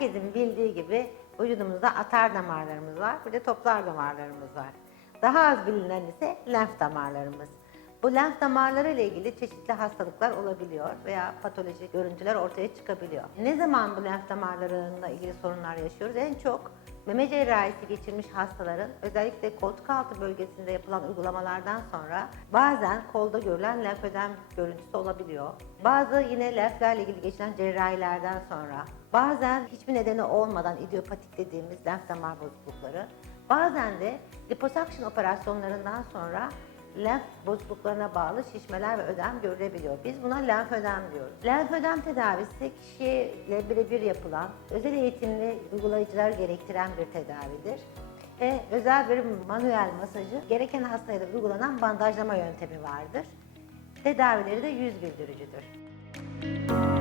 Herkesin bildiği gibi vücudumuzda atar damarlarımız var, bir de toplar damarlarımız var. Daha az bilinen ise lenf damarlarımız. Bu lenf damarları ile ilgili çeşitli hastalıklar olabiliyor veya patolojik görüntüler ortaya çıkabiliyor. Ne zaman bu lenf damarlarıyla ilgili sorunlar yaşıyoruz? En çok meme cerrahisi geçirmiş hastaların özellikle koltuk altı bölgesinde yapılan uygulamalardan sonra bazen kolda görülen lenfödem görüntüsü olabiliyor. Bazı yine lenflerle ilgili geçilen cerrahilerden sonra bazen hiçbir nedeni olmadan idiopatik dediğimiz lenf damar bozuklukları bazen de liposuction operasyonlarından sonra lenf bozukluklarına bağlı şişmeler ve ödem görülebiliyor. Biz buna lenfödem diyoruz. Lenfödem tedavisi kişiyle birebir yapılan, özel eğitimli uygulayıcılar gerektiren bir tedavidir. Ve özel bir manuel masajı gereken hastaya da uygulanan bandajlama yöntemi vardır. Tedavileri de yüz güldürücüdür.